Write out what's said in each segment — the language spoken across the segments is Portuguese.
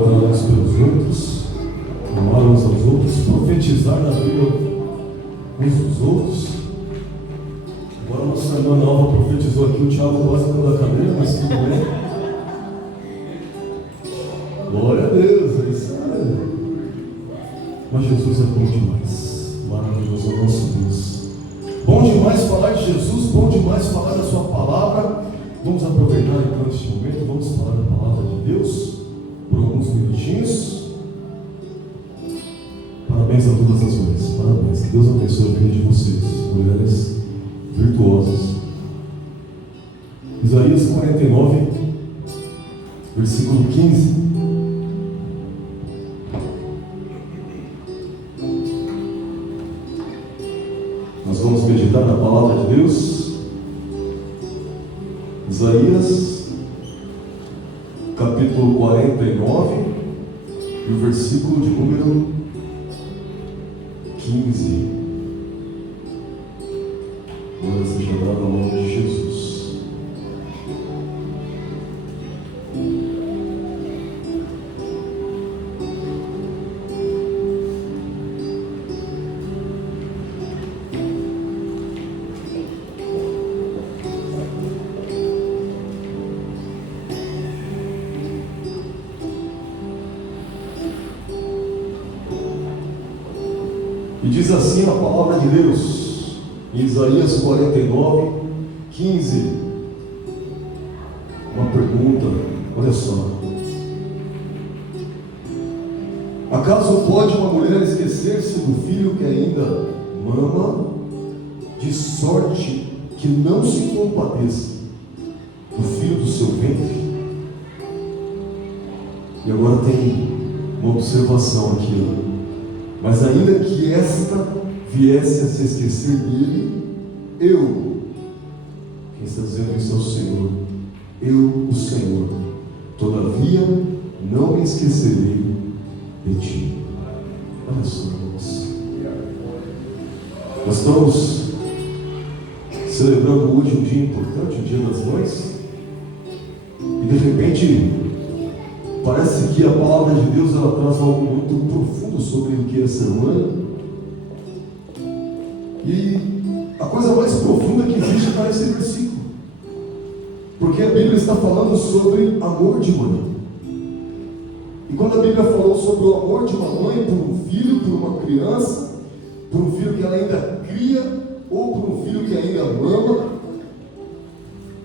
orar uns pelos outros, amar uns aos outros, profetizar na vida uns dos outros. Agora nossa irmã Nova profetizou aqui, o Thiago quase caiu da cadeira, mas tudo bem. Glória a Deus, é isso aí. Mas Jesus é bom demais, maravilhoso é o nosso Deus. Bom demais falar de Jesus, bom demais falar da sua palavra. Vamos aproveitar então este momento, vamos falar da palavra de Deus por alguns minutinhos. Parabéns a todas as mulheres, parabéns, que Deus abençoe a vida de vocês, mulheres virtuosas. Isaías 49, versículo 15. Nós vamos meditar na palavra de Deus. Isaías, capítulo 49, e o versículo de número 15. Glória seja dada ao nome de Jesus. E diz assim a palavra de Deus, em Isaías 49, 15, uma pergunta, olha só: acaso pode uma mulher esquecer-se do filho que ainda mama, de sorte que não se compadeça do filho do seu ventre? E agora tem uma observação aqui, ó. Mas ainda que esta viesse a se esquecer dele, eu, quem está dizendo isso é o Senhor, eu, o Senhor, todavia não me esquecerei de ti. Olha só, irmãos, nós estamos celebrando hoje um dia importante, o Dia das Mães, e de repente parece que a palavra de Deus ela traz algo muito profundo sobre o que é ser mãe. E a coisa mais profunda que existe está nesse versículo, porque a Bíblia está falando sobre amor de mãe. E quando a Bíblia falou sobre o amor de uma mãe por um filho, por uma criança, por um filho que ela ainda cria, ou por um filho que ainda mama,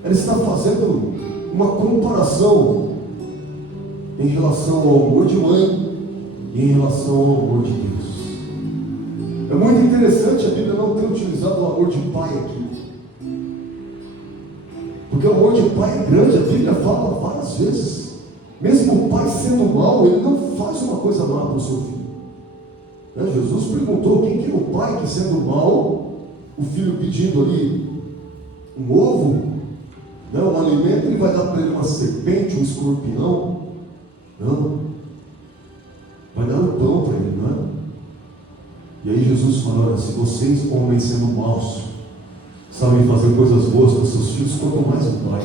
ela está fazendo uma comparação em relação ao amor de mãe e em relação ao amor de Deus. É muito interessante a Bíblia não ter utilizado o amor de pai aqui, porque o amor de pai é grande. A Bíblia fala várias vezes, mesmo o pai sendo mau, ele não faz uma coisa má para o seu filho. Jesus perguntou quem que é o pai que, sendo mau, o filho pedindo ali um ovo, um alimento, ele vai dar para ele uma serpente, um escorpião? Não, vai dar o pão para ele, não é? E aí Jesus fala: olha, se vocês, homens sendo maus, sabem fazer coisas boas para seus filhos, quanto mais o Pai.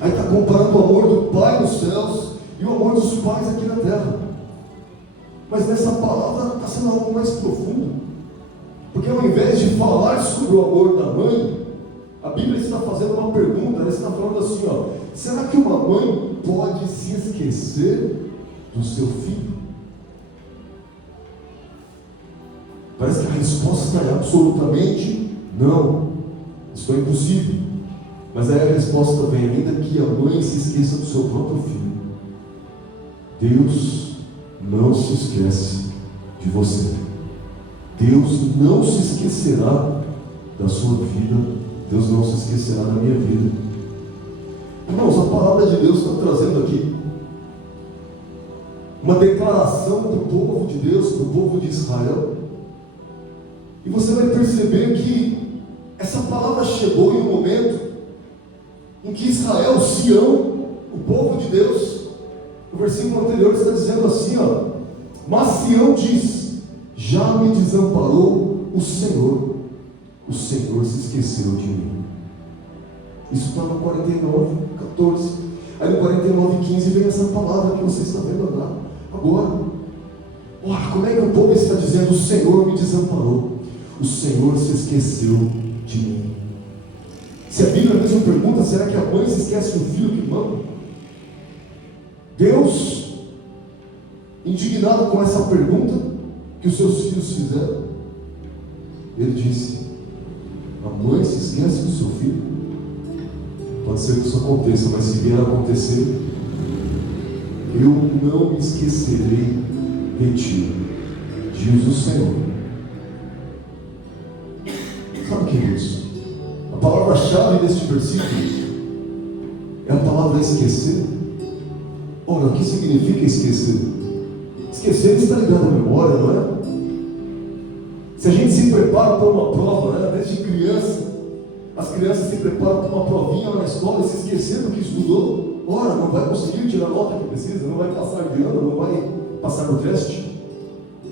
Aí está comparando o amor do Pai nos céus e o amor dos pais aqui na terra. Mas nessa palavra está sendo algo mais profundo, porque ao invés de falar sobre o amor da mãe, a Bíblia está fazendo uma pergunta. Ela está falando assim, ó: será que uma mãe pode se esquecer do seu filho? Parece que a resposta é absolutamente não. Isso é impossível. Mas aí a resposta vem: ainda que a mãe se esqueça do seu próprio filho, Deus não se esquece de você. Deus não se esquecerá da sua vida. Deus não se esquecerá da minha vida. Irmãos, a palavra de Deus está trazendo aqui uma declaração do povo de Deus, do povo de Israel. E você vai perceber que essa palavra chegou em um momento em que Israel, Sião, o povo de Deus, o versículo anterior está dizendo assim, ó: mas Sião diz: já me desamparou o Senhor se esqueceu de mim. Isso está no 49, 14. Aí no 49, 15 vem essa palavra que você está vendo agora. Agora. Ora, como é que o povo está dizendo: o Senhor me desamparou, o Senhor se esqueceu de mim? Se a Bíblia mesmo pergunta, será que a mãe se esquece do filho que mama? Deus, indignado com essa pergunta que os seus filhos fizeram, Ele disse: a mãe se esquece do seu filho? Pode ser que isso aconteça, mas se vier a acontecer, eu não me esquecerei de ti, diz o Senhor. Sabe o que é isso? A palavra-chave deste versículo é a palavra esquecer. Ora, o que significa esquecer? Esquecer está ligado à memória, não é? Se a gente se prepara para uma prova, né? Desde criança, as crianças se preparam para uma provinha na escola e se esquecer do que estudou, ora, não vai conseguir tirar a nota que precisa, não vai passar de ano, não vai passar no teste,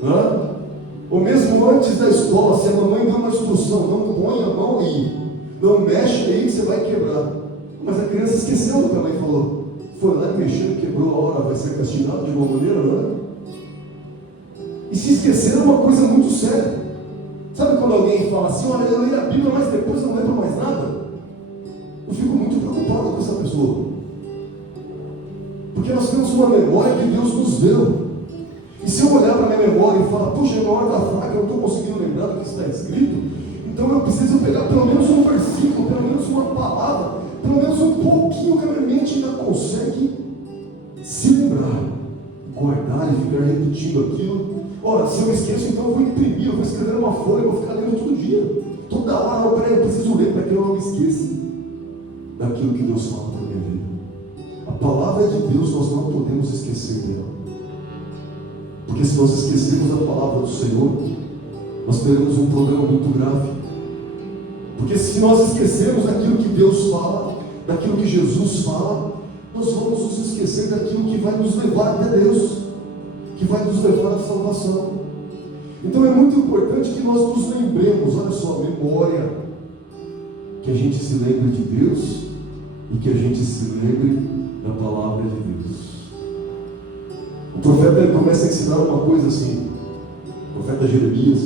não é? Ou mesmo antes da escola, se a mamãe deu uma instrução: não põe a mão aí, não mexe aí que você vai quebrar. Mas a criança esqueceu do que a mãe falou, foi lá e mexeu e quebrou, a hora vai ser castigado de alguma maneira, não é? E se esquecer é uma coisa muito séria. Sabe quando alguém fala assim: olha, eu leio a Bíblia, mas depois não lembro mais nada? Eu fico muito preocupado com essa pessoa, porque nós temos uma memória que Deus nos deu. E se eu olhar para a minha memória e falar: puxa, a memória está fraca, eu não estou conseguindo lembrar do que está escrito, então eu preciso pegar pelo menos um versículo, pelo menos uma palavra, pelo menos um pouquinho que a minha mente ainda consegue se lembrar, guardar e ficar repetindo aquilo. Ora, se eu esqueço, então eu vou imprimir, eu vou escrever uma folha, eu vou ficar lendo todo dia, toda hora. Não, peraí, eu preciso ler para que eu não me esqueça daquilo que Deus fala para a minha vida. A palavra de Deus, nós não podemos esquecer dela, porque se nós esquecermos a palavra do Senhor, nós teremos um problema muito grave. Porque se nós esquecermos daquilo que Deus fala, daquilo que Jesus fala, nós vamos nos esquecer daquilo que vai nos levar até Deus, que vai nos levar à salvação. Então é muito importante que nós nos lembremos, olha só, memória, que a gente se lembre de Deus e que a gente se lembre da palavra de Deus. O profeta, ele começa a ensinar uma coisa assim, o profeta Jeremias,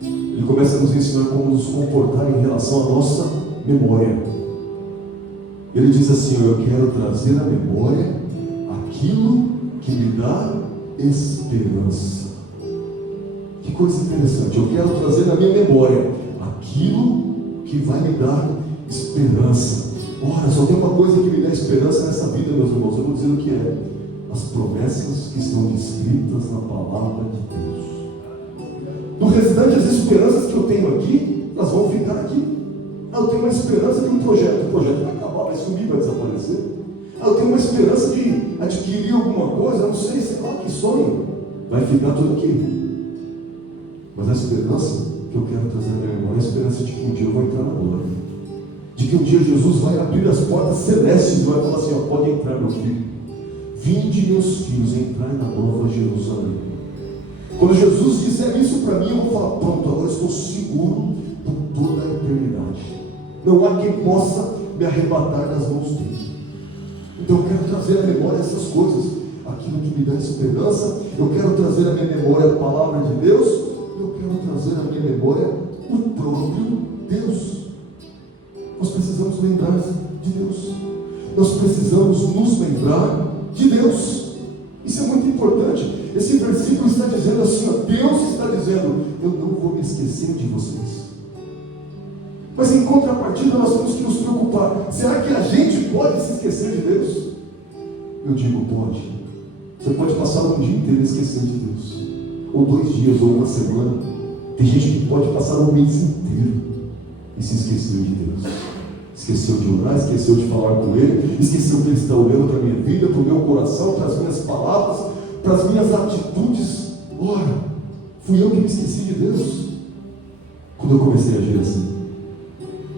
ele começa a nos ensinar como nos comportar em relação à nossa memória. Ele diz assim: eu quero trazer à memória aquilo que me dá esperança. Que coisa interessante. Eu quero trazer na minha memória aquilo que vai me dar esperança. Ora, só tem uma coisa que me dá esperança nessa vida, meus irmãos. Eu vou dizer o que é: as promessas que estão descritas na palavra de Deus. No restante, as esperanças que eu tenho aqui, elas vão ficar aqui. Eu tenho uma esperança de um projeto. O projeto vai acabar, vai sumir, vai desaparecer. Eu tenho uma esperança de adquirir alguma coisa, não sei lá, que sonho. Vai ficar tudo aqui. Mas a esperança que eu quero trazer na minha memória é a esperança de que um dia eu vou entrar na glória. De que um dia Jesus vai abrir as portas celestes e vai falar assim: ó, pode entrar, meu filho. Vinde, meus filhos, entrai na nova Jerusalém. Quando Jesus disser isso para mim, eu vou falar: pronto, agora eu estou seguro por toda a eternidade. Não há quem possa me arrebatar das mãos dele. Então eu quero trazer à memória essas coisas, aquilo que me dá esperança. Eu quero trazer à minha memória a palavra de Deus. Eu quero trazer à minha memória o próprio Deus. Nós precisamos lembrar de Deus. Nós precisamos nos lembrar de Deus. Isso é muito importante. Esse versículo está dizendo assim, ó, Deus está dizendo: eu não vou me esquecer de vocês. Mas em contrapartida, nós temos que nos preocupar: será que a gente pode se esquecer de Deus? Eu digo, pode. Você pode passar um dia inteiro esquecendo de Deus, ou 2 dias, ou uma semana. Tem gente que pode passar um mês inteiro e se esqueceu de Deus. Esqueceu de orar, esqueceu de falar com Ele, esqueceu que Ele está olhando para a minha vida, para o meu coração, para as minhas palavras, para as minhas atitudes. Ora, fui eu que me esqueci de Deus quando eu comecei a agir assim.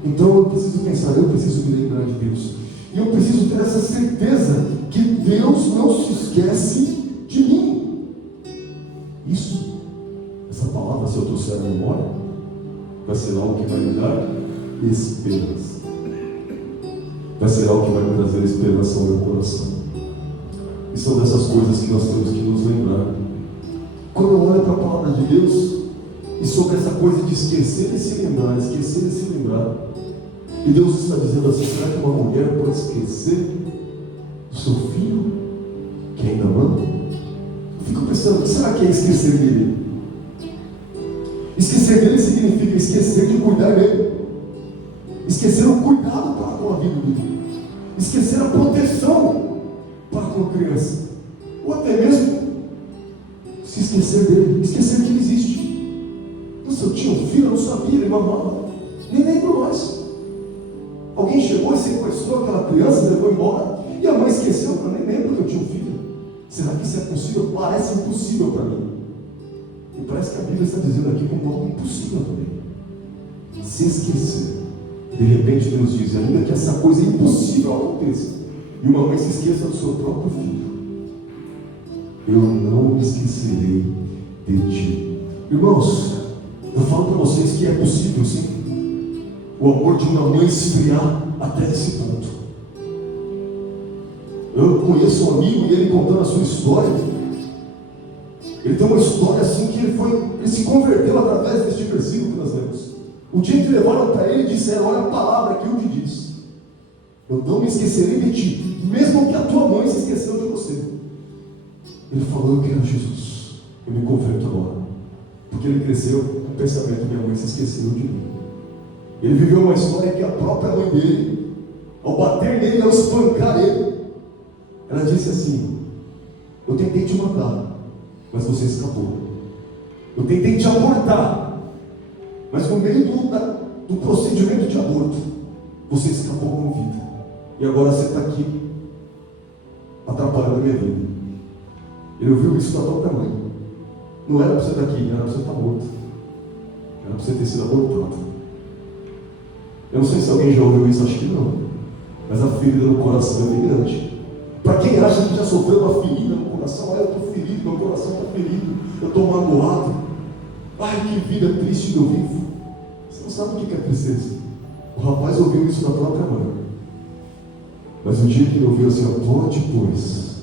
Então eu preciso pensar, eu preciso me lembrar de Deus. E eu preciso ter essa certeza que Deus não se esquece de mim. Isso, essa palavra, se eu trouxer a memória, vai ser algo que vai me dar esperança. Vai ser algo que vai me trazer esperança ao meu coração. E são dessas coisas que nós temos que nos lembrar. de Deus e sobre essa coisa de esquecer e se lembrar, esquecer e se lembrar. E Deus está dizendo assim: será que uma mulher pode esquecer do seu filho que ainda ama? Eu fico pensando, o que será que é esquecer dele? Esquecer dele significa esquecer de cuidar dele, esquecer o cuidado para com a vida dele, esquecer a proteção para com a criança, ou até mesmo se esquecer dele, esquecer que ele existe. Nossa, eu tinha um filho, eu não sabia, ele mamava, nem lembro mais. Alguém chegou e sequestrou aquela criança, levou embora, e a mãe esqueceu, eu nem lembro que eu tinha um filho. Será que isso é possível? Parece impossível para mim. E parece que a Bíblia está dizendo aqui como algo impossível também. Se esquecer. De repente Deus diz, ainda que essa coisa impossível aconteça, e uma mãe se esqueça do seu próprio filho, eu não me esquecerei de ti. Irmãos, eu falo para vocês que é possível sim, o amor de uma mãe esfriar até esse ponto. Eu conheço um amigo e ele contando a sua história. Ele tem uma história assim que ele se converteu através deste versículo que nós lemos. O dia que levaram para ele e disseram: olha a palavra que o que diz, eu não me esquecerei de ti, mesmo que a tua mãe se esqueceu de você. Ele falou: eu quero Jesus, eu me converto agora. Porque ele cresceu com o pensamento: minha mãe se esqueceu de mim. Ele viveu uma história que a própria mãe dele, ao bater nele, ao espancar ele, ela disse assim: eu tentei te matar, mas você escapou. Eu tentei te abortar, mas no meio do procedimento de aborto, você escapou com vida. E agora você está aqui, atrapalhando a minha vida. Ele ouviu isso da própria mãe. Não era para você estar aqui, era para você estar morto. Era para você ter sido abortado. Eu não sei se alguém já ouviu isso, acho que não. Mas a ferida no coração é bem grande. Para quem acha que já sofreu uma ferida no coração: eu estou ferido, meu coração está ferido, eu estou magoado. Ai, que vida triste que eu vivo. Você não sabe o que é tristeza. O rapaz ouviu isso da própria mãe. Mas o dia que ele ouviu assim: pode, pois,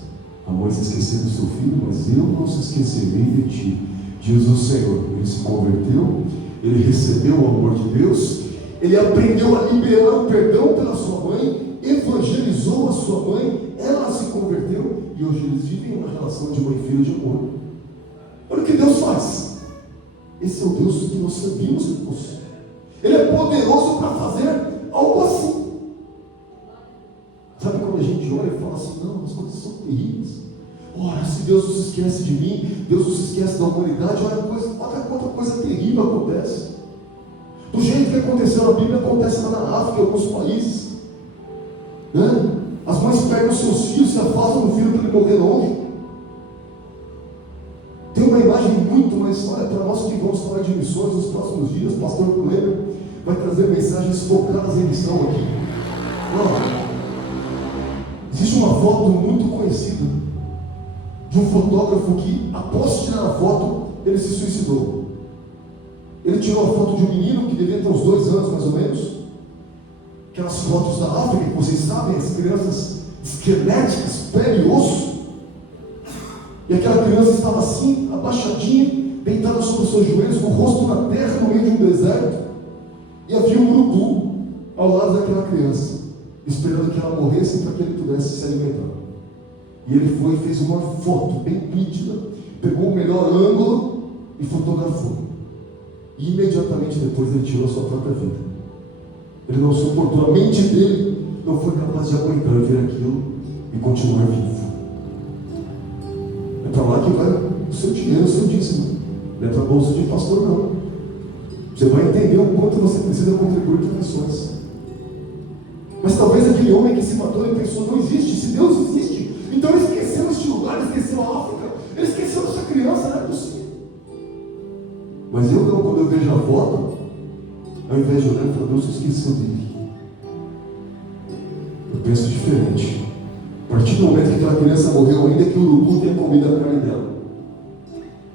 a mãe se esquecer do seu filho, mas eu não se esquecerei de ti, diz o Senhor. Ele se converteu, ele recebeu o amor de Deus, ele aprendeu a liberar o perdão pela sua mãe, evangelizou a sua mãe, ela se converteu, e hoje eles vivem uma relação de mãe e filho de amor. Olha o que Deus faz. Esse é o Deus que nós servimos, irmãos. Ele é poderoso para fazer algo assim. Sabe quando a gente olha e fala assim: não, as coisas são terríveis. Olha, se Deus não se esquece de mim, Deus não se esquece da humanidade, olha quanta coisa terrível acontece. Do jeito que aconteceu na Bíblia, acontece lá na África, em alguns países. Né? As mães pegam os seus filhos, se afastam do filho para ele morrer longe. Tem uma imagem muito mais história para nós que vamos falar de missões nos próximos dias. O pastor Coelho vai trazer mensagens focadas em missão aqui. Existe uma foto muito conhecida de um fotógrafo que, após tirar a foto, ele se suicidou. Ele tirou a foto de um menino que devia ter uns 2 anos mais ou menos. Aquelas fotos da África que vocês sabem, as crianças esqueléticas, pele e osso. E aquela criança estava assim, abaixadinha, deitada sobre os seus joelhos, com o rosto na terra, no meio de um deserto. E havia um urubu ao lado daquela criança, esperando que ela morresse para que ele pudesse se alimentar. E ele foi e fez uma foto bem nítida, pegou o melhor ângulo e fotografou. E imediatamente depois ele tirou a sua própria vida. Ele não suportou, a mente dele não foi capaz de aguentar ver aquilo e continuar vivo. É para lá que vai o seu dinheiro, o seu dízimo. Não é para a bolsa de pastor, não. Você vai entender o quanto você precisa contribuir para missões. Mas talvez aquele homem que se matou, ele pensou: não existe, se Deus existe, então ele esqueceu este lugar, ele esqueceu a África, ele esqueceu essa criança, não é possível. Mas eu não, quando eu vejo a foto, ao invés de olhar e falar: Deus esqueceu dele, eu penso diferente. A partir do momento que aquela criança morreu, ainda que o urubu tenha comido a carne dela,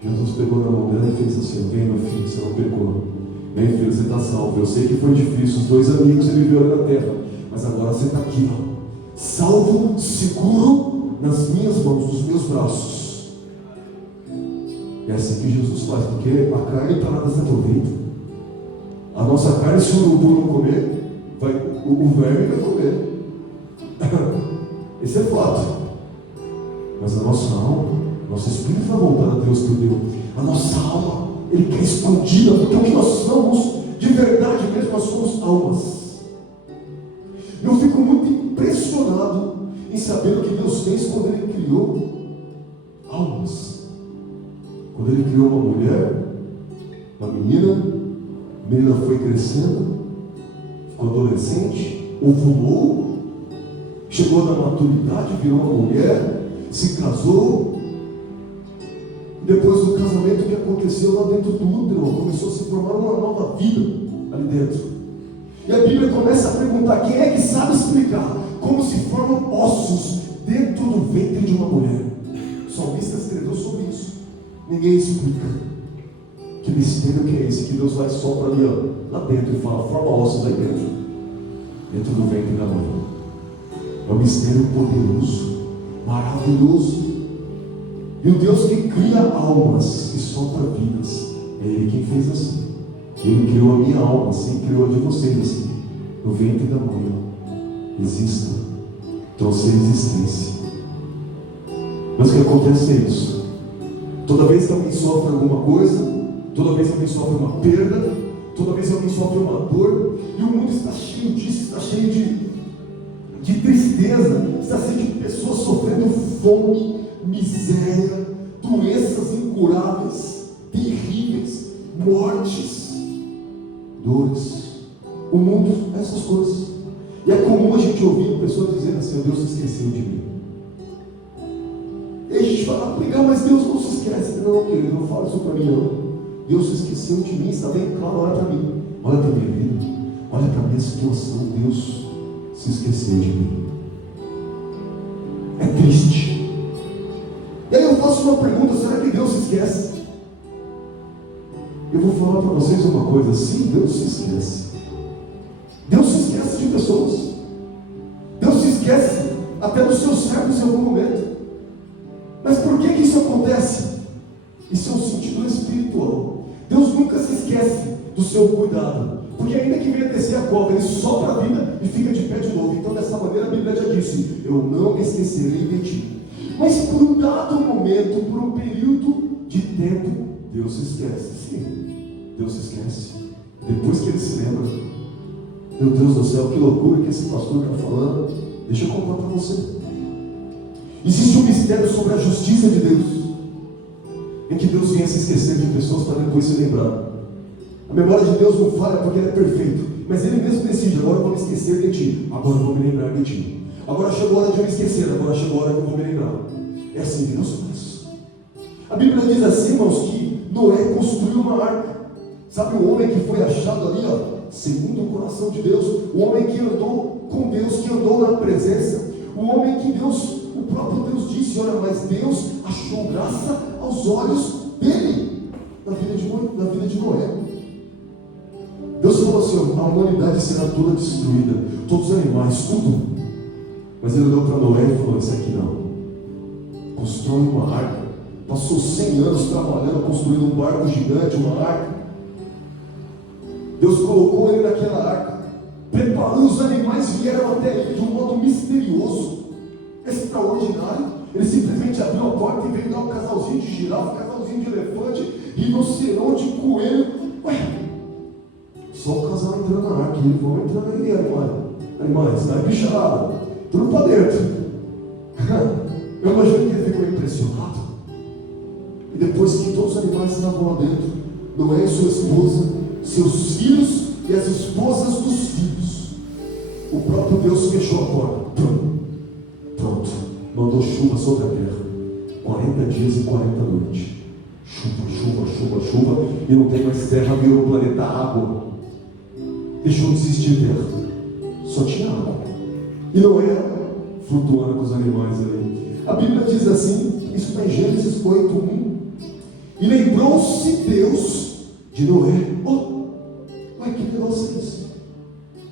Jesus pegou na mão dela e fez assim: vem, meu filho, você não pecou. Vem, filho, você está salvo. Eu sei que foi difícil, os 2 amigos ele viveu na terra, mas agora você está aqui, ó, salvo, seguro nas minhas mãos, nos meus braços. É assim que Jesus faz, porque a carne para nada se aproveita. A nossa carne, se o urubu não comer, o verme vai comer. Esse é fato. Mas a nossa alma, nosso espírito vai voltar a Deus que o deu. A nossa alma, Ele quer escondida, porque o que nós somos, de verdade mesmo, nós somos almas. Eu fico muito impressionado em saber o que Deus fez quando Ele criou almas. Quando Ele criou uma mulher, uma menina, a menina foi crescendo, ficou adolescente, ovulou, chegou na maturidade, virou uma mulher, se casou. Depois do casamento, o que aconteceu lá dentro do útero? Começou a se formar uma nova vida ali dentro. E a Bíblia começa a perguntar: quem é que sabe explicar como se formam ossos dentro do ventre de uma mulher? O salmista escreveu sobre isso. Ninguém explica. Que mistério que é esse? Que Deus vai só para ali, ó, lá dentro, e fala: forma ossos aí dentro do ventre da mãe. É um mistério poderoso, maravilhoso. E o Deus que cria almas e sopra vidas, é Ele quem fez assim. Ele criou a minha alma assim, criou a de vocês assim. No ventre da mãe, exista, trouxe a existência. Mas o que acontece é isso. Toda vez que alguém sofre alguma coisa, toda vez que alguém sofre uma perda, toda vez que alguém sofre uma dor, e o mundo está cheio disso, está cheio de tristeza, está cheio de pessoas sofrendo fome, miséria, doenças incuráveis, terríveis, mortes, dores. O mundo, essas coisas. E é comum a gente ouvir pessoas dizendo assim: Deus se esqueceu de mim. E a gente fala: legal, mas Deus não se esquece. Não, querido, não fala isso para mim não. Deus se esqueceu de mim, está bem claro, olha para mim, olha para a minha vida, olha para a minha situação. Deus se esqueceu de mim. É triste. E aí eu faço uma pergunta: será que Deus se esquece? Eu vou falar para vocês uma coisa: sim, Deus se esquece. Deus se esquece de pessoas. Deus se esquece até dos seus servos em algum momento. Mas por que isso acontece? Isso é um sentido espiritual. Deus nunca se esquece do seu cuidado, porque ainda que venha descer a cova, Ele sopra a vida e fica de pé de novo. Então dessa maneira a Bíblia já disse: eu não me esquecerei de ti. Mas por um dado momento, por um período de tempo, Deus se esquece. Sim, Deus se esquece. Depois que Ele se lembra. Meu Deus do céu, que loucura que esse pastor está falando. Deixa eu contar para você. Existe um mistério sobre a justiça de Deus, em que Deus venha se esquecer de pessoas para depois se lembrar. A memória de Deus não falha porque Ele é perfeito, mas Ele mesmo decide: agora eu vou me esquecer de ti, agora eu vou me lembrar de ti. Agora chegou a hora de eu me esquecer, agora chegou a hora que eu vou me lembrar. É assim que Deus faz. A Bíblia diz assim, irmãos, que Noé construiu uma arca. Sabe o homem que foi achado ali, segundo o coração de Deus, o homem que andou com Deus, que andou na presença, o homem que Deus, o próprio Deus disse: olha, mas Deus achou graça aos olhos dele, na vida de Noé. Deus falou assim: a humanidade será toda destruída, todos os animais, tudo. Mas Ele olhou para Noé e falou: isso aqui não. Constrói uma arca. Passou 100 anos trabalhando, construindo um barco gigante, uma arca. Deus colocou ele naquela arca, preparou, os animais vieram até ele de um modo misterioso, extraordinário. Ele simplesmente abriu a porta e veio dar um casalzinho de girafa, um casalzinho de elefante, rinoceronte, coelho. Ué, só o casal entrando na arca. E ele: vão entrar aí, animais, sai bicharada, tudo para dentro. Eu imagino que ele ficou impressionado. E depois que todos os animais estavam lá dentro, Noé e sua esposa, seus filhos e as esposas dos filhos, o próprio Deus fechou a porta. Pronto. Mandou chuva sobre a terra. 40 dias e 40 noites. Chuva. E não tem mais terra, virou o planeta água. Deixou de existir terra. Só tinha água. E não era flutuando com os animais ali. A Bíblia diz assim, isso está em Gênesis 8:1. E lembrou-se Deus de Noé. Olha que negócio é esse?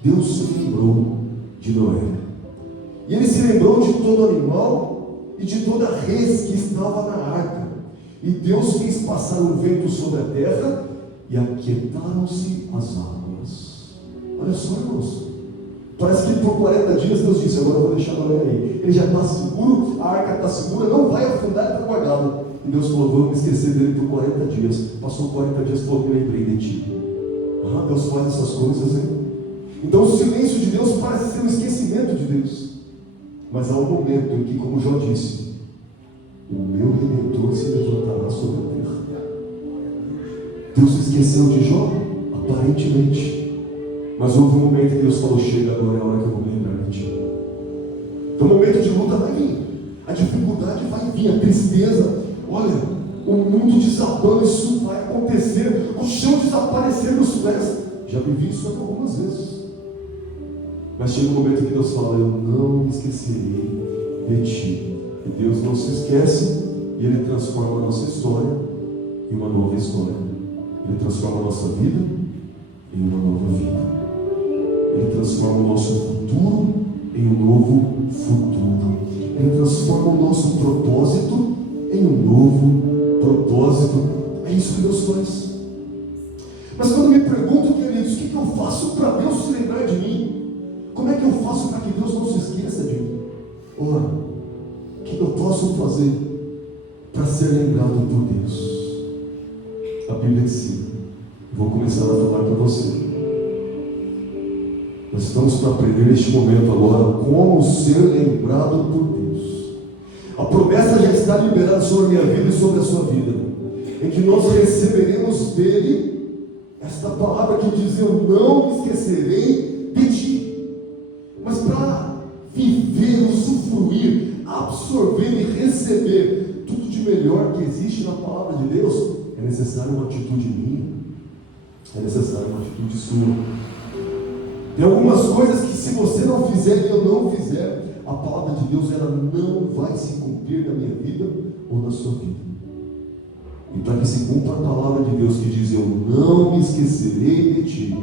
Deus se lembrou de Noé. E Ele se lembrou de todo animal e de toda res que estava na arca. E Deus fez passar um vento sobre a terra e aquietaram-se as águas. Olha só, irmãos. Parece que por 40 dias Deus disse: agora eu vou deixar Noé aí. Ele já está seguro, a arca está segura, não vai afundar, está guardado. E Deus falou: vou me esquecer dele por 40 dias. Passou 40 dias, falou: me lembrei de ti. Deus faz essas coisas, hein? Então o silêncio de Deus parece ser um esquecimento de Deus. Mas há um momento em que, como Jó disse, o meu Redentor se levantará sobre a terra. Deus se esqueceu de Jó? Aparentemente. Mas houve um momento em que Deus falou: chega, agora é a hora que eu vou me lembrar de ti. Então o momento de luta vai vir, a dificuldade vai vir, a tristeza. Olha, o mundo desabando, isso vai acontecer, o chão desaparecer nos pés. Já vivi isso algumas vezes. Mas chega um momento em que Deus fala: eu não me esquecerei de ti. E Deus não se esquece, e Ele transforma a nossa história em uma nova história. Ele transforma a nossa vida em uma nova vida. Ele transforma o nosso futuro em um novo futuro. Ele transforma o nosso propósito em um novo propósito. É isso que Deus faz. Mas quando me pergunto, queridos, o que eu faço para Deus se lembrar de mim? Como é que eu faço para que Deus não se esqueça de mim? Ora, o que eu posso fazer para ser lembrado por Deus? A Bíblia ensina. Vou começar a falar para você. Nós estamos para aprender neste momento agora como ser lembrado por Deus. A promessa já está liberada sobre a minha vida e sobre a sua vida, em que nós receberemos dele esta palavra que diz: eu não me esquecerei de ti. Mas para viver, usufruir, absorver e receber tudo de melhor que existe na palavra de Deus, é necessário uma atitude minha, é necessário uma atitude sua. Tem algumas coisas que, se você não fizer e eu não fizer, a palavra de Deus ela não vai se cumprir na minha vida ou na sua vida. E para que se cumpra a palavra de Deus que diz: eu não me esquecerei de ti,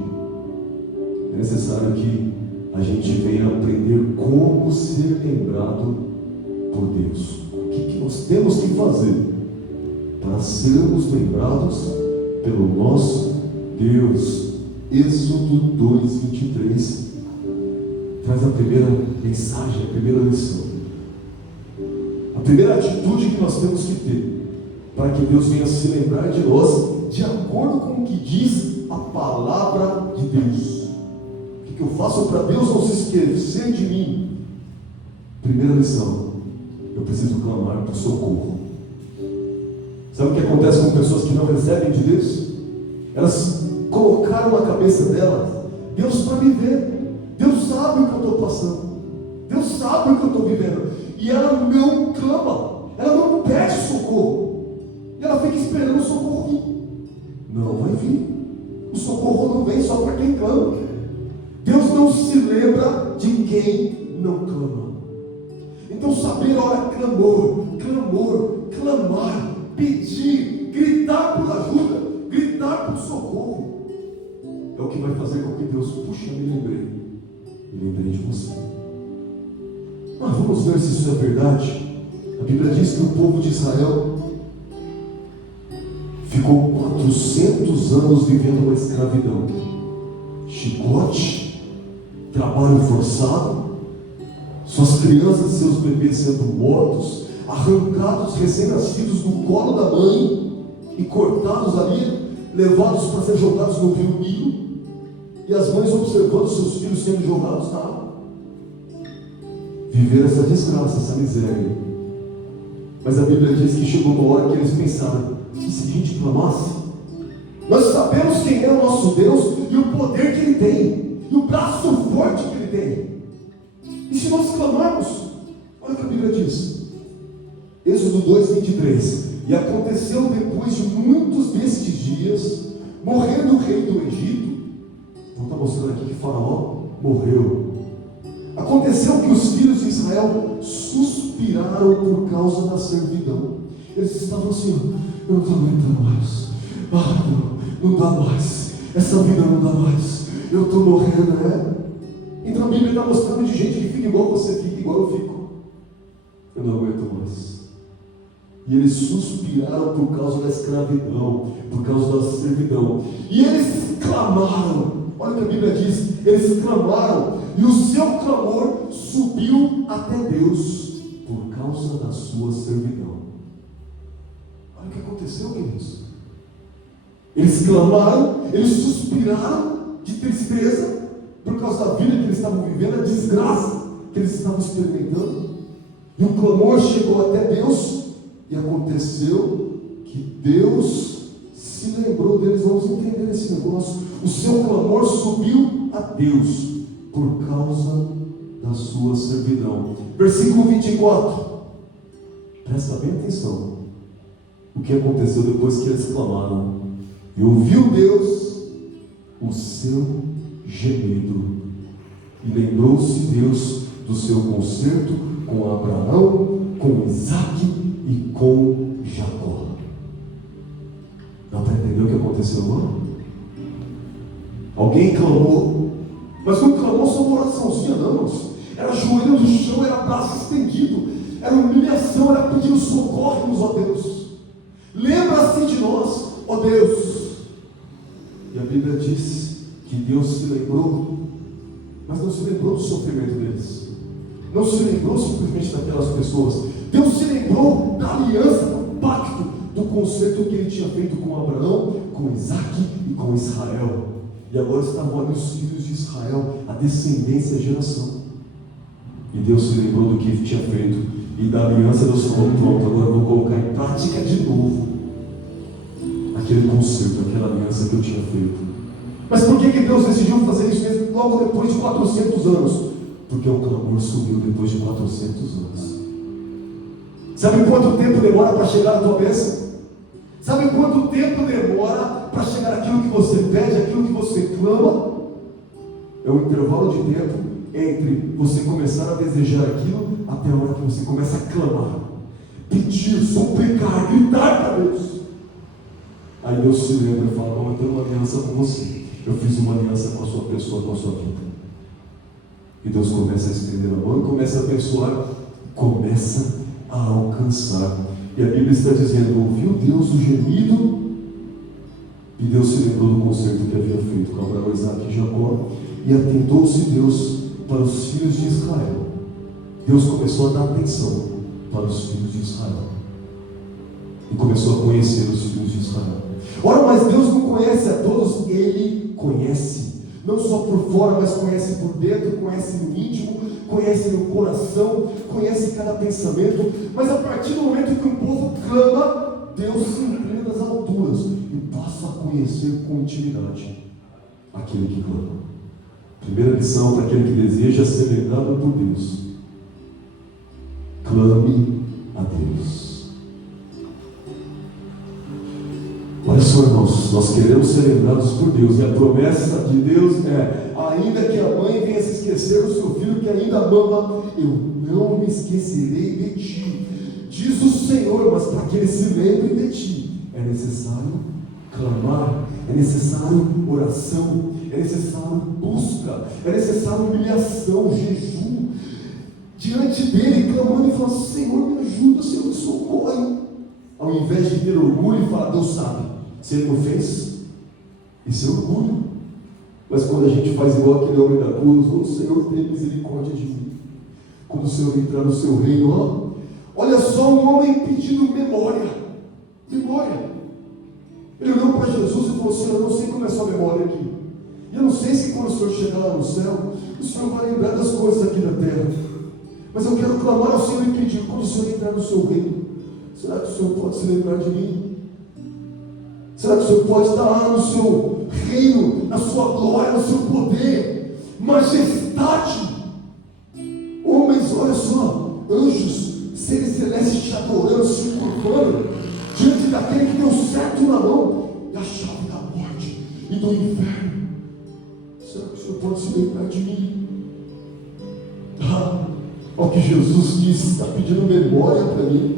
é necessário que a gente venha aprender como ser lembrado por Deus. O que nós temos que fazer para sermos lembrados pelo nosso Deus? Êxodo 2:23 traz a primeira mensagem, a primeira lição. A primeira atitude que nós temos que ter para que Deus venha se lembrar de nós, de acordo com o que diz a palavra de Deus. O que eu faço para Deus não se esquecer de mim? Primeira lição: eu preciso clamar por socorro. Sabe o que acontece com pessoas que não recebem de Deus? Elas colocaram na cabeça delas: Deus vai me ver, Deus sabe o que eu estou passando, Deus sabe o que eu estou vivendo, e ela não clama, ela não pede socorro, e ela fica esperando o socorro vir. Não vai vir, o socorro não vem só para quem clama. Deus não se lembra de quem não clama. Então saber a hora clamor, clamar, pedir, gritar por ajuda, gritar por socorro, é o que vai fazer com que Deus: puxa, me lembrei de você. Mas vamos ver se isso é verdade. A Bíblia diz que o povo de Israel ficou 400 anos vivendo uma escravidão, chicote, trabalho forçado, suas crianças e seus bebês sendo mortos, arrancados, recém-nascidos do colo da mãe e cortados ali, levados para ser jogados no rio Nilo, e as mães observando seus filhos sendo jogados na água. Viver essa desgraça, essa miséria. Mas a Bíblia diz que chegou uma hora que eles pensaram: e se a gente clamasse? Nós sabemos quem é o nosso Deus e o poder que Ele tem, e o braço forte que Ele tem. E se nós clamarmos? Olha o que a Bíblia diz. Êxodo 2:23. E aconteceu depois de muitos destes dias, morrendo o rei do Egito. Vou estar mostrando aqui que Faraó morreu. Aconteceu que os filhos de Israel suspiraram por causa da servidão. Eles estavam assim: eu não estou aguentando mais. Não dá mais. Essa vida não dá mais. Eu estou morrendo, né? Então a Bíblia está mostrando de gente que fica igual você fica, igual eu fico. Eu não aguento mais. E eles suspiraram por causa da escravidão, por causa da servidão. E eles clamaram. Olha o que a Bíblia diz. Eles clamaram. E o seu clamor subiu até Deus por causa da sua servidão. Olha o que aconteceu, queridos. Eles clamaram, eles suspiraram de tristeza por causa da vida que eles estavam vivendo, a desgraça que eles estavam experimentando. E o clamor chegou até Deus. E aconteceu que Deus se lembrou deles. Vamos entender esse negócio. O seu clamor subiu a Deus por causa da sua servidão. Versículo 24. Presta bem atenção. O que aconteceu depois que eles clamaram? E ouviu Deus o seu gemido. E lembrou-se Deus do seu concerto com Abraão, com Isaque e com Jacó. Dá para entender o que aconteceu agora? Alguém clamou, mas não clamou só uma oraçãozinha, não, irmãos. Era joelho no chão, era braço estendido, era humilhação, era pedindo socorro-nos, ó Deus. Lembra-se de nós, ó Deus. E a Bíblia diz que Deus se lembrou, mas não se lembrou do sofrimento deles, não se lembrou simplesmente daquelas pessoas. Deus se lembrou da aliança, do pacto, do concerto que ele tinha feito com Abraão, com Isaque e com Israel. E agora estavam ali os filhos de Israel, a descendência, a geração. E Deus se lembrou do que ele tinha feito. E da aliança Deus falou: pronto, agora eu vou colocar em prática de novo aquele concerto, aquela aliança que eu tinha feito. Mas por que Deus decidiu fazer isso mesmo logo depois de 400 anos? Porque o clamor subiu depois de 400 anos. Sabe quanto tempo demora para chegar a tua bênção? Sabe quanto tempo demora para chegar aquilo que você pede, aquilo que você clama? É um intervalo de tempo entre você começar a desejar aquilo até a hora que você começa a clamar, pedir, suplicar, gritar para Deus. Aí Deus se lembra e fala: bom, eu tenho uma aliança com você. Eu fiz uma aliança com a sua pessoa, com a sua vida. E Deus começa a estender a mão e começa a abençoar, começa a alcançar. E a Bíblia está dizendo: ouviu Deus o gemido, e Deus se lembrou do concerto que havia feito com Abraão, Isaque e Jacó, e atentou-se Deus para os filhos de Israel. Deus começou a dar atenção para os filhos de Israel e começou a conhecer os filhos de Israel. Ora, mas Deus não conhece a todos, Ele conhece, não só por fora, mas conhece por dentro, conhece no íntimo, conhece no coração, conhece cada pensamento. Mas a partir do momento que o povo clama, Deus se inclina das alturas e passa a conhecer com intimidade aquele que clama. Primeira lição para aquele que deseja ser lembrado por Deus: clame a Deus. Olha só, irmãos, nós queremos ser lembrados por Deus, e a promessa de Deus é: ainda que a mãe venha se esquecer do seu filho que ainda mama, eu não me esquecerei de ti, diz o Senhor. Mas para que ele se lembre de ti, é necessário clamar, é necessário oração, é necessário busca, é necessário humilhação, jejum, diante dele, clamando e falando: Senhor, me ajuda, Senhor, me socorre. Ao invés de ter orgulho e falar: Deus sabe, se ele não fez, isso é orgulho. Mas quando a gente faz igual aquele homem da cruz: oh Senhor, tenha misericórdia de mim, quando o Senhor entrar no seu reino, olha só, um homem pedindo memória. Ele olhou para Jesus e falou: Senhor, eu não sei como é a sua memória aqui, e eu não sei se quando o Senhor chegar lá no céu, o Senhor vai lembrar das coisas aqui na terra, mas eu quero clamar ao Senhor e pedir: quando o Senhor entrar no seu reino, será que o Senhor pode se lembrar de mim? Será que o Senhor pode estar lá no seu reino, na sua glória, no seu poder, majestade? Homens, olha só, anjos, seres celestes te adorando, se curvando diante daquele que deu certo na mão da chave da morte e do inferno. Será que o Senhor pode se lembrar de mim? Olha o que Jesus disse: está pedindo memória para mim.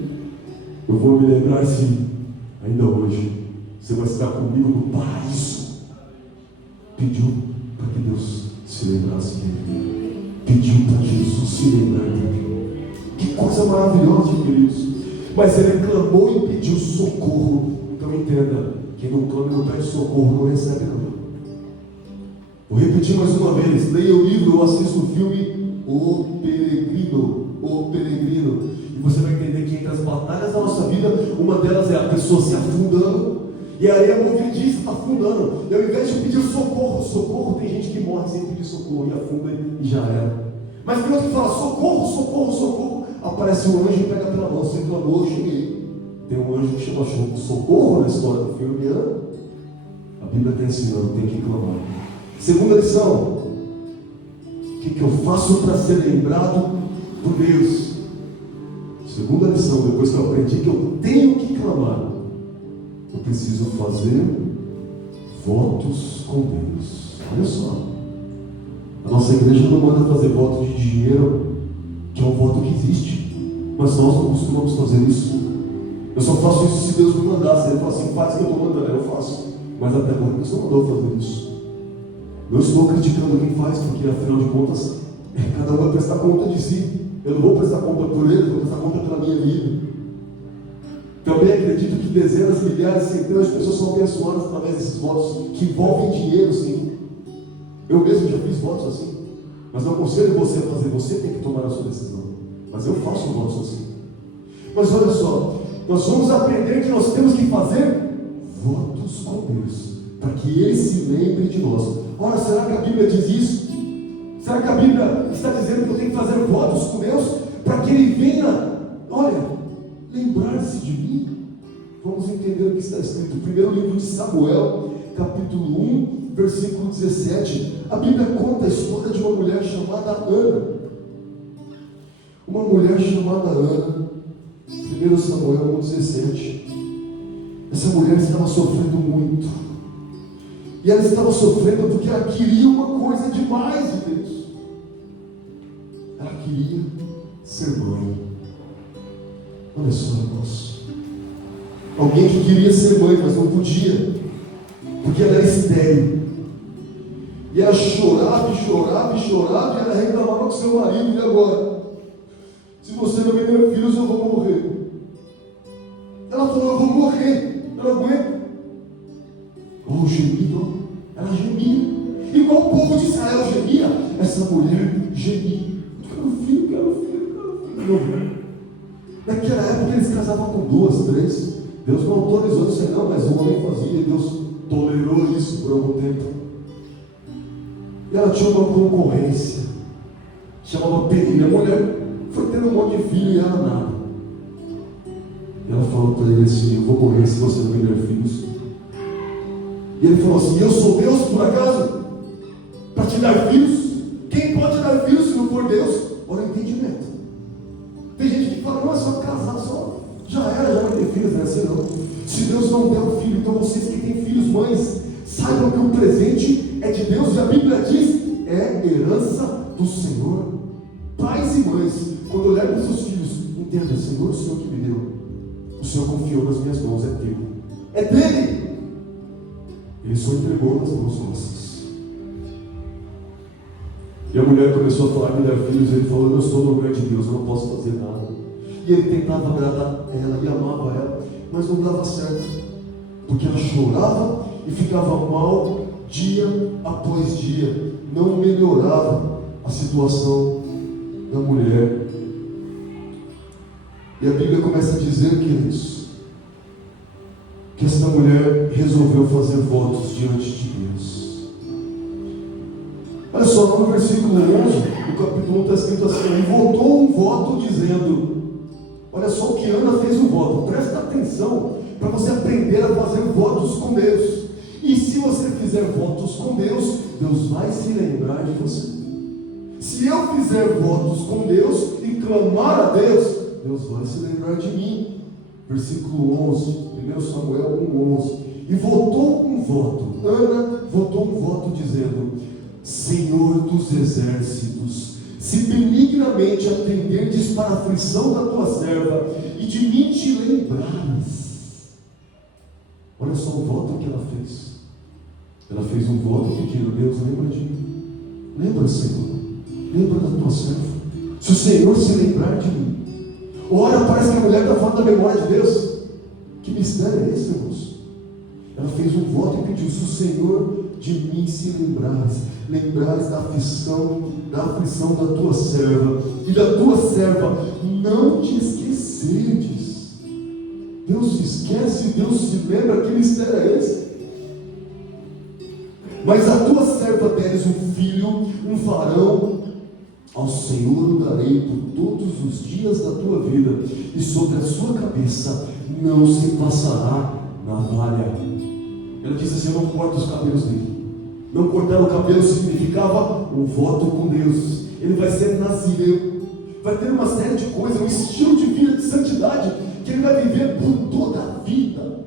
Eu vou me lembrar, sim, ainda hoje. Você vai estar comigo no paraíso. Pediu para que Deus se lembrasse dele. Pediu para Jesus se lembrar dele. Que coisa maravilhosa, queridos. mas ele clamou e pediu socorro. Então entenda, quem não clama e não pede socorro não recebe não. Vou repetir mais uma vez, leia o livro ou assista o filme O Peregrino, e você vai entender que entre as batalhas da nossa vida, uma delas é a pessoa se afundando, e a areia movediça está afundando, e ao invés de pedir socorro, tem gente que morre sem pedir socorro, e afunda e já era. Mas tem outro que fala, socorro, aparece um anjo e pega pela mão, você clamou, eu cheguei. Tem um anjo que chama socorro na história do filme, a Bíblia está ensinando, tem que clamar. Segunda lição, o que eu faço para ser lembrado por Deus? Segunda lição, depois que eu aprendi que eu tenho que clamar, eu preciso fazer votos com Deus. Olha só, a nossa igreja não manda fazer votos de dinheiro, que é um voto que existe, mas nós não costumamos fazer isso. Eu só faço isso se Deus me mandar. Se Ele falar assim, faz o que eu estou mandando, eu faço. Mas até agora Deus não mandou fazer isso. Eu estou criticando quem faz, porque afinal de contas, cada um vai prestar conta de si. Eu não vou prestar conta por ele, vou prestar conta pela minha vida. Também acredito que dezenas, milhares, centenas de pessoas são abençoadas através desses votos que envolvem dinheiro, sim. Eu mesmo já fiz votos assim. Mas não aconselho você a fazer, você tem que tomar a sua decisão. Mas eu faço votos assim. Mas olha só, nós vamos aprender que nós temos que fazer votos com Deus, para que Ele se lembre de nós. Ora, será que a Bíblia diz isso? Será que a Bíblia está dizendo que eu tenho que fazer votos com Deus, para que Ele venha, olha, lembrar-se de mim? Vamos entender o que está escrito. Primeiro livro de Samuel, capítulo 1, versículo 17. A Bíblia conta a história de uma mulher chamada Ana. Uma mulher chamada Ana. 1 Samuel 1,17. Essa mulher estava sofrendo muito. E ela estava sofrendo porque ela queria uma coisa demais de Deus. Ela queria ser mãe. Olha só, irmãos. Alguém que queria ser mãe, mas não podia, porque ela era estéril. E ela chorava, e ela reclamava com seu marido. E agora? Se você não me der filhos, eu vou morrer. Ela falou, eu vou morrer, eu não aguento. Oh, gemido, ela gemia, igual o povo de Israel gemia. Essa mulher gemia, quero filho. Naquela época eles casavam com 2, 3. Deus não autorizou isso, não, mas o homem fazia, e Deus tolerou isso por algum tempo. E ela tinha uma concorrência, chamava Penina. A mulher foi tendo um monte de filho e ela nada. E ela falou para ele assim, eu vou morrer se você não me der filhos. E ele falou assim, eu sou Deus por acaso? Para te dar filhos? Quem pode dar filhos se não for Deus? Olha o entendimento. Tem gente que fala, não, é só casar, só já era, já vai ter filhos, não é assim não. Se Deus não der o filho, então vocês que têm filhos, mães, saibam que o presente é de Deus, e a Bíblia diz, é herança do Senhor. Pais e mães, quando olharem para os seus filhos, entenda, Senhor, o Senhor que me deu. O Senhor confiou nas minhas mãos, é teu. É dele. Ele só entregou nas mãos nossas. E a mulher começou a falar, me dar filhos. Ele falou, eu estou no lugar de Deus, eu não posso fazer nada. E ele tentava agradar ela e amava ela, mas não dava certo. Porque ela chorava e ficava mal dia após dia. Não melhorava a situação da mulher. E a Bíblia começa a dizer, queridos, que esta mulher resolveu fazer votos diante de Deus. Olha só, no versículo 11, no capítulo 1 está escrito assim, e voltou um voto dizendo, olha só o que Ana fez um voto, presta atenção, para você aprender a fazer votos com Deus. E se você fizer votos com Deus, Deus vai se lembrar de você. Se eu fizer votos com Deus e clamar a Deus, Deus vai se lembrar de mim. Versículo 11, 1 Samuel 1,11. E votou um voto, Ana votou um voto dizendo, Senhor dos exércitos, se benignamente atenderdes para a aflição da tua serva, e de mim te lembrares. Olha só o voto que ela fez. Ela fez um voto pedindo, Deus, lembra de mim. Lembra, Senhor, lembra da tua serva. Se o Senhor se lembrar de mim, Ora, parece que a mulher está falando da memória de Deus. Que mistério é esse, irmãos? Ela fez um voto e pediu: se o Senhor de mim se lembrares da aflição da tua serva e da tua serva, não te esquecerdes. Deus se esquece, Deus se lembra. Que mistério é esse? Mas a tua serva deres um filho, um varão, ao Senhor o darei por todos os dias da tua vida, e sobre a sua cabeça não se passará navalha. Ela disse assim: eu não corto os cabelos dele. Não cortar o cabelo significava um voto com Deus. Ele vai ser nazireu, vai ter uma série de coisas, um estilo de vida, de santidade, que ele vai viver por toda a vida.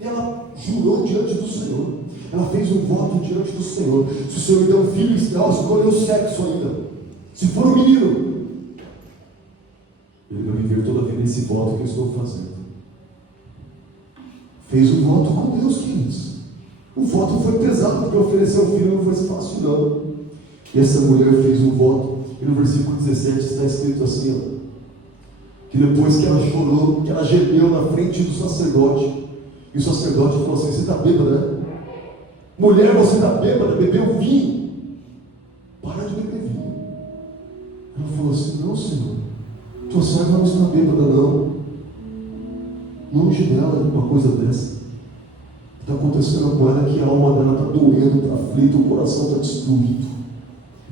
Ela jurou diante do Senhor, ela fez um voto diante do Senhor: se o Senhor me der um filho, ela escolheu o sexo ainda. Se for um menino, ele vai viver toda a vida esse voto que eu estou fazendo. Fez um voto com Deus, queridos. O voto foi pesado, porque oferecer um filho não foi fácil, não. E essa mulher fez um voto, e no versículo 17 está escrito assim, ó, que depois que ela chorou, que ela gemeu na frente do sacerdote, e o sacerdote falou assim: você está bêbada, né? Mulher, você está bêbada, bebeu vinho. Para de beber vinho. Ela falou assim: não, Senhor, tua serva não está bêbada, não. Longe dela uma coisa dessa. Está acontecendo com ela que a alma dela está doendo, está aflita, o coração está destruído.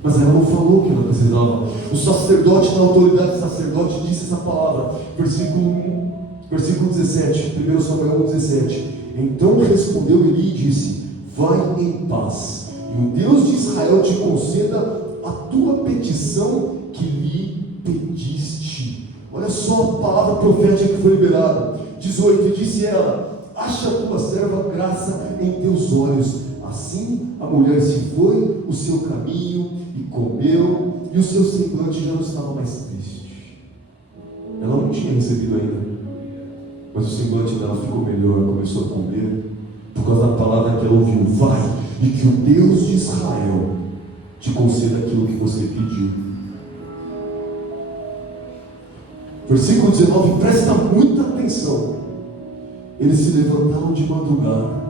Mas ela não falou o que ela precisava. O sacerdote, na autoridade do sacerdote, disse essa palavra. Versículo 17, 1 Samuel 17. Então respondeu Eli e disse: vai em paz, e o Deus de Israel te conceda a tua petição que lhe pediste. Olha só a palavra profética que foi liberada. 18, disse ela: acha a tua serva graça em teus olhos. Assim a mulher se foi o seu caminho e comeu, e o seu semblante já não estava mais triste. Ela não tinha recebido ainda, mas o semblante dela ficou melhor. Começou a comer, por causa da palavra que ela ouviu: vai, e que o Deus de Israel te conceda aquilo que você pediu. Versículo 19, presta muita atenção. Eles se levantaram de madrugada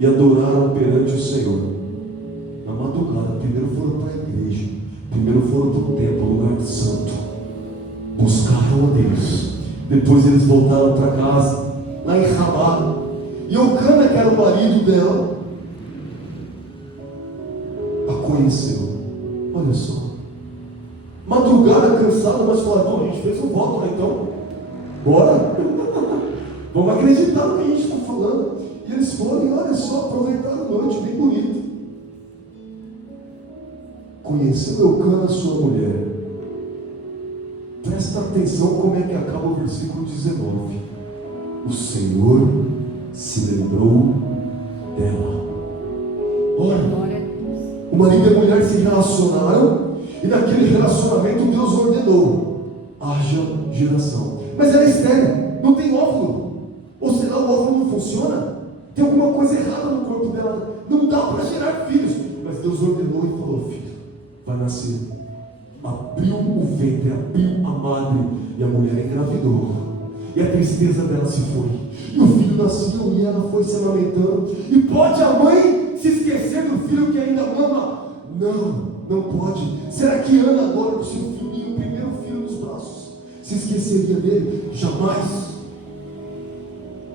e adoraram perante o Senhor. Na madrugada, primeiro foram para a igreja, primeiro foram para o templo, o lugar santo, buscaram a Deus. Depois eles voltaram para casa, lá em Ramá. E Eucana, que era o marido dela, a conheceu. Olha só, madrugada, cansado, mas falaram: não, a gente fez um voto, né? Então bora. Vamos acreditar no que a gente está falando. E eles foram, e olha só, aproveitaram a noite, bem bonita. Conheceu Eucana, sua mulher. Presta atenção como é que acaba o versículo 19. O Senhor se lembrou dela. Olha, o marido e a mulher se relacionaram, e naquele relacionamento Deus ordenou: haja geração. Mas ela é estéril, não tem óvulo. Ou será o óvulo não funciona? Tem alguma coisa errada no corpo dela, não dá para gerar filhos. Mas Deus ordenou e falou: filho, vai nascer. Abriu o ventre, abriu a madre, e a mulher engravidou. E a tristeza dela se foi, e o filho nasceu, e ela foi se lamentando. E pode a mãe se esquecer do filho que ainda ama? Não, não pode. Será que Ana, agora com seu filhinho, o primeiro filho nos braços, se esqueceria dele? Jamais.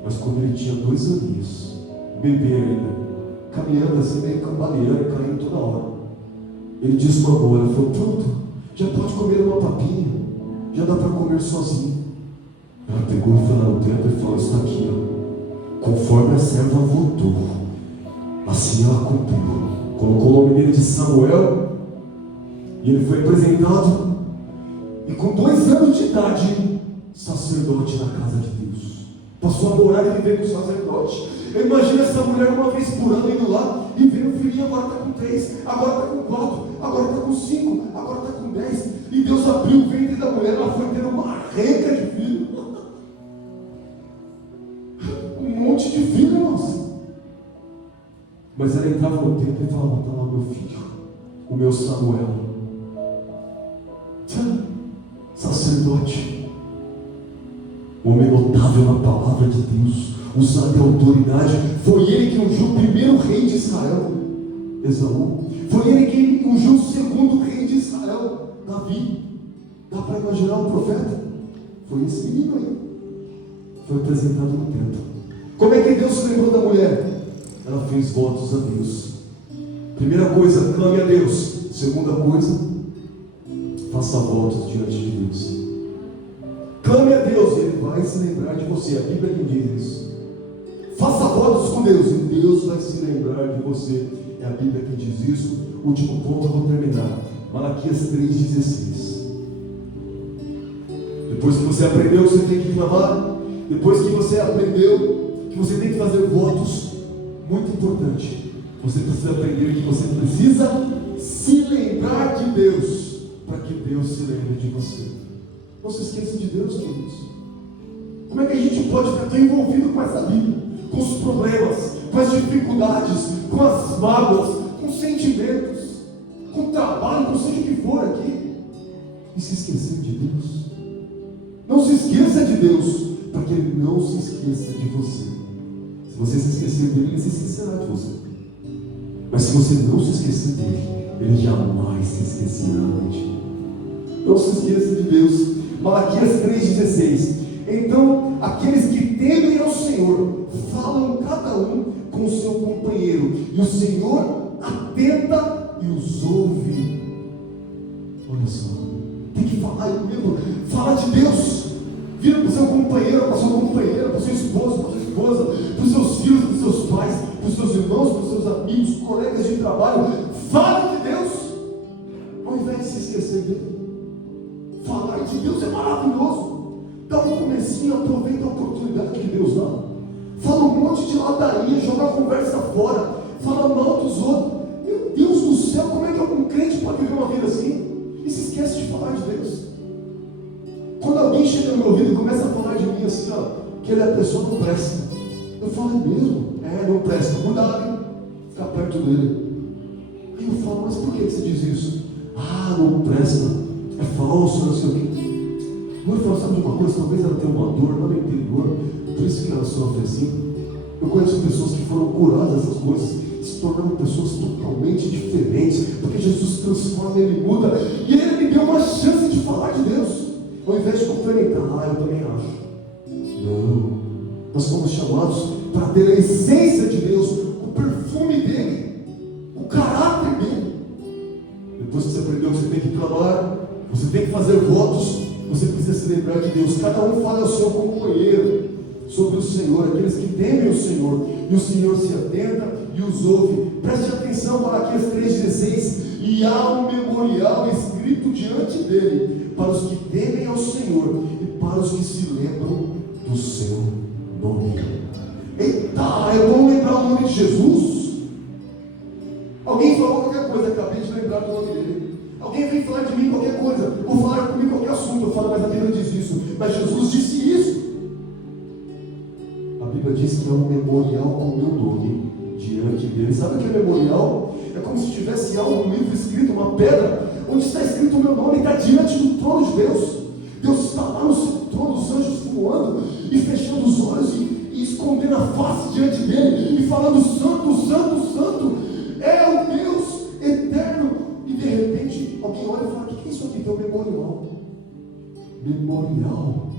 Mas quando ele tinha 2 aninhos, bebê ainda, caminhando assim, meio cambaleando, caindo toda hora, ele desmamou. Ela falou: pronto, já pode comer uma papinha, já dá para comer sozinho. Ela pegou e foi lá no templo e falou: está aqui, ó, conforme a serva votou, assim ela cumpriu. Colocou o nome dele de Samuel, e ele foi apresentado, e com 2 anos de idade, sacerdote na casa de Deus. Passou a morar e viver com o sacerdote. Eu imagino essa mulher uma vez por ano indo lá e vendo o filhinho: agora está com 3, agora está com 4, agora está com 5, agora está com 10. E Deus abriu o ventre da mulher, ela foi ter uma renca de filho. Um monte de filho, irmãos. Mas ela entrava no templo e falava: está lá meu filho, o meu Samuel. Sacerdote. notável na palavra de Deus, usar de autoridade. Foi ele que ungiu o primeiro rei de Israel, Esaú. Foi ele que ungiu o segundo rei de Israel, Davi. Dá para imaginar o profeta? Foi esse menino aí. Foi apresentado no templo. Como é que Deus se lembrou da mulher? Ela fez votos a Deus. Primeira coisa, clame a Deus. Segunda coisa, faça votos diante de Deus. Clame a Deus, Ele vai se lembrar de você. A Bíblia que diz isso. Faça votos com Deus, e Deus vai se lembrar de você. É a Bíblia que diz isso. Último ponto, eu vou terminar. Malaquias 3,16. Depois que você aprendeu, você tem que clamar. Depois que você aprendeu que você tem que fazer votos, muito importante, você precisa aprender que você precisa se lembrar de Deus, para que Deus se lembre de você. Não se esqueça de Deus, queridos. Como é que a gente pode ficar tão envolvido com essa vida, com os problemas, com as dificuldades, com as mágoas, com os sentimentos, com o trabalho, com seja o que for aqui, e se esquecer de Deus? Não se esqueça de Deus, para que Ele não se esqueça de você. Se você se esquecer dele, Ele se esquecerá de você. Mas se você não se esquecer dele, Ele jamais se esquecerá de ti. Não se esqueça de Deus. Malaquias 3,16. Então, aqueles que temem ao Senhor, falam cada um com o seu companheiro, e o Senhor atenta e os ouve. Olha só, tem que falar comigo. Fala de Deus. Vira para o seu companheiro, para a sua companheira, para o seu esposo, para a sua esposa, para os seus filhos, para os seus pais, para os seus irmãos, para os seus amigos, colegas de trabalho. Fala de Deus, ao invés de se esquecer dele. Falar de Deus é maravilhoso. Dá um comecinho, aproveita a oportunidade que Deus dá. Fala um monte de ladainha, joga a conversa fora, fala mal dos outros. Meu Deus do céu, como é que algum crente pode viver uma vida assim? E se esquece de falar de Deus. Quando alguém chega no meu ouvido e começa a falar de mim assim, ó, que ele é a pessoa que não presta, eu falo, é mesmo? É, não presta, cuidado, hein? Ficar perto dele. Aí eu falo, mas por que você diz isso? Ah, não presta, é falso, não sei o quê. Eu falo, sabe de uma coisa? Talvez ela tenha uma dor lá no interior, por isso que ela sofre assim. Eu conheço pessoas que foram curadas dessas coisas, se tornaram pessoas totalmente diferentes, porque Jesus transforma, Ele muda, e Ele me deu uma chance de falar de Deus. Ao invés de complementar, eu também acho. Não. Nós somos chamados para ter a essência de Deus, o perfume dEle, o caráter dEle. Depois que você aprendeu que você tem que clamar, você tem que fazer votos, você precisa se lembrar de Deus. Cada um fala ao seu companheiro sobre o Senhor, aqueles que temem o Senhor, e o Senhor se atenta e os ouve. Preste atenção para Malaquias 3,16. E há um memorial escrito diante dele, para os que temem ao Senhor e para os que se lembram do seu nome. Eita, é bom lembrar o nome de Jesus. Alguém falou qualquer coisa, acabei de lembrar do nome dele. Alguém vem falar de mim qualquer coisa, ou falar comigo qualquer assunto, eu falo, mas a Bíblia diz isso, mas Jesus disse isso. A Bíblia diz que é um memorial com o meu nome diante dele. Sabe o que é memorial? É como se tivesse algo, um livro escrito, uma pedra, onde está escrito o meu nome, está diante do trono de Deus. Deus está lá no seu trono, os anjos voando e fechando os olhos e escondendo a face diante dele e falando: Santo, Santo, Santo é o Deus eterno. E de repente alguém olha e fala: o que é isso aqui? Tem um memorial. Memorial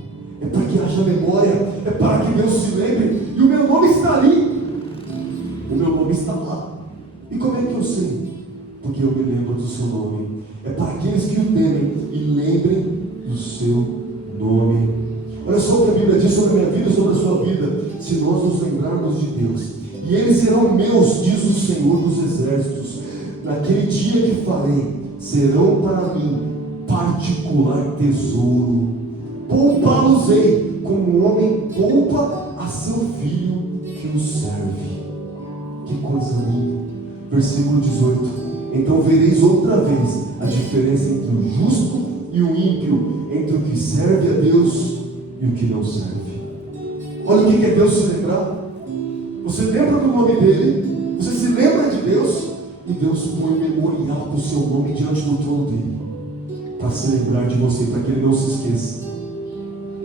é para que haja memória, é para que Deus se lembre, e o meu nome está ali, o meu nome está lá. E como é que eu sei? Porque eu me lembro do seu nome. É para aqueles que o temem e lembrem do seu nome. Olha só o que a Bíblia diz sobre a minha vida e sobre a sua vida. Se nós nos lembrarmos de Deus, e eles serão meus, diz o Senhor dos Exércitos, naquele dia que farei, serão para mim particular tesouro. Poupá-los-ei como um homem poupa a seu filho que o serve. Que coisa linda. Versículo 18. Então vereis outra vez a diferença entre o justo e o ímpio, entre o que serve a Deus e o que não serve. Olha o que é Deus se lembrar. Você lembra do nome dele, você se lembra de Deus, e Deus põe um memorial do seu nome diante do trono dele, para se lembrar de você, para que ele não se esqueça.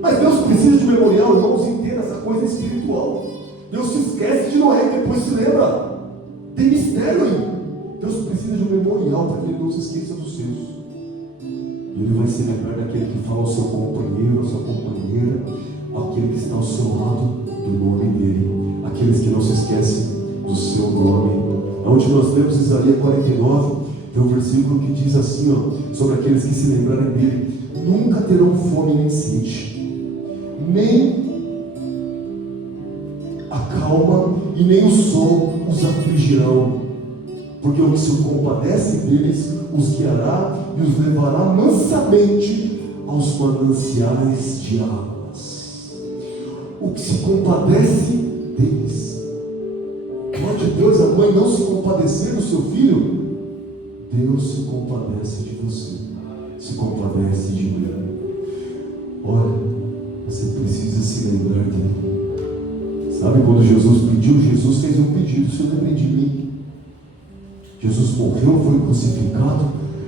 Mas Deus precisa de um memorial, irmãos, entenda essa coisa espiritual. Deus se esquece de Noé e depois se lembra. Tem mistério aí. Deus precisa de um memorial para que ele não se esqueça dos seus. E ele vai se lembrar daquele que fala ao seu companheiro, à sua companheira, aquele que está ao seu lado, do nome dele, aqueles que não se esquecem do seu nome. Onde nós lemos Isaías 49, tem um versículo que diz assim, ó, sobre aqueles que se lembrarem dele: nunca terão fome nem sede, nem a calma e nem o sol os afligirão, porque o que se compadece deles os guiará e os levará mansamente aos mananciais de águas. O que se compadece deles. Pode Deus, a mãe, não se compadecer do seu filho? Deus se compadece de você, se compadece de mim. Olha, você precisa se lembrar dele. Sabe quando Jesus pediu? Jesus fez um pedido: se lembrem de mim. Jesus morreu, foi crucificado,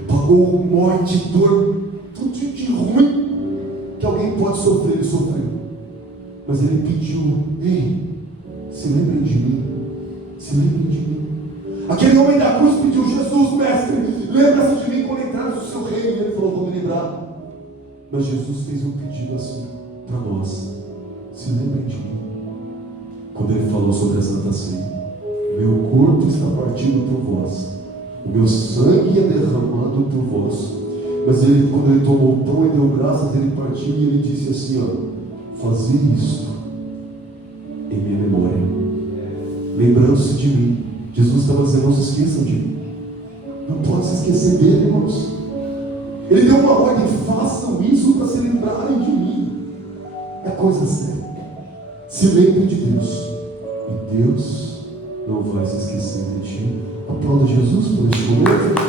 pagou morte, dor, tudo de ruim que alguém pode sofrer, ele sofreu. Mas ele pediu: ei, se lembrem de mim, se lembrem de mim. Aquele homem da cruz pediu: Jesus, mestre, lembra-se de mim quando entrares no seu reino. E ele falou: vou me lembrar. Mas Jesus fez um pedido assim para nós: se lembrem de mim. Quando ele falou sobre a Santa Ceia: meu corpo está partido por vós, o meu sangue é derramado por vós. Mas ele, quando ele tomou o pão e deu graças, ele partiu e ele disse assim, ó: fazei isto em minha memória, lembrando-se de mim. Jesus estava dizendo: não se esqueçam de mim. Não pode se esquecer dele, irmãos. Ele deu uma ordem: façam isso para se lembrarem de mim. É coisa séria. Se lembrem de Deus, e Deus não vai se esquecer de ti. Aplauda Jesus por este momento.